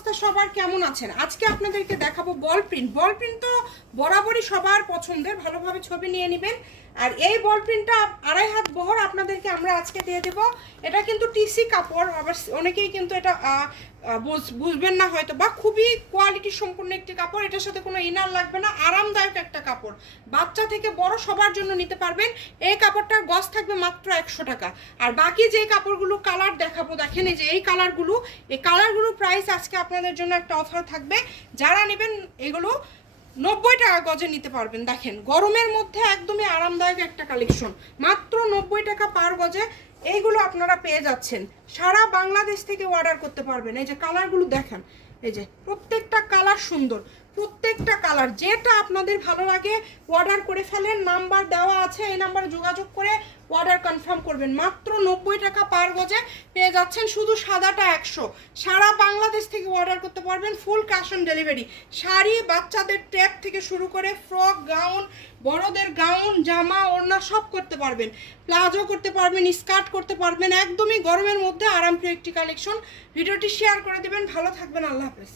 অবস্থা সবার, কেমন আছেন? আজকে আপনাদেরকে দেখাবো বল প্রিন্ট। বল প্রিন্ট তো বরাবরই সবার পছন্দের, ভালোভাবে ছবি নিয়ে নেবেন। আর এই বল প্রিন্টটা 2.5 হাত বহর আপনাদেরকে আমরা আজকে দিয়ে দেব। এটা কিন্তু টিসি কাপড়, আবার অনেকেই কিন্তু এটা বুঝবেন না হয়তো, বা খুবই কোয়ালিটি সম্পন্ন একটি কাপড়। এটার সাথে কোনো ইনার লাগবে না, আরামদায়ক একটা কাপড়, বাচ্চা থেকে বড় সবার জন্য নিতে পারবেন। এই কাপড়টার গজ থাকবে মাত্র 100 টাকা। আর বাকি যে কাপড়গুলো কালার দেখাবো, দেখেন এই যে এই কালারগুলো প্রাইস আজকে আপনাদের জন্য একটা অফার থাকবে। যারা নেবেন এগুলো 90 টাকা গজে নিতে পারবেন। দেখেন গরমের মধ্যে একদমই আরামদায়ক একটা কালেকশন, মাত্র 90 টাকা পার গজে এইগুলো আপনারা পেয়ে যাচ্ছেন। সারা বাংলাদেশ থেকে অর্ডার করতে পারবেন। এই যে কালারগুলো দেখেন, এই যে প্রত্যেকটা কালার সুন্দর, প্রত্যেকটা কালার যেটা আপনাদের ভালো লাগে অর্ডার করে ফেলেন। নাম্বার দেওয়া আছে, এই নাম্বারে যোগাযোগ করে অর্ডার কনফার্ম করবেন। মাত্র 90 টাকা পার গজে পেয়ে যাচ্ছেন। শুধু সাদাটা 100। সারা বাংলাদেশ থেকে অর্ডার করতে পারবেন, full cash on delivery. Sari, বাচ্চাদের ট্যাপ থেকে শুরু করে ফ্রক, গাউন, বড়দের গাউন, জামা, ওড়না সব করতে পারবেন। প্লাজো করতে পারবেন, স্কার্ট করতে পারবেন। একদমই গরমের মধ্যে আরামপ্রিয় একটি কালেকশন। ভিডিওটি শেয়ার করে দেবেন। ভালো থাকবেন, আল্লাহ হাফেজ।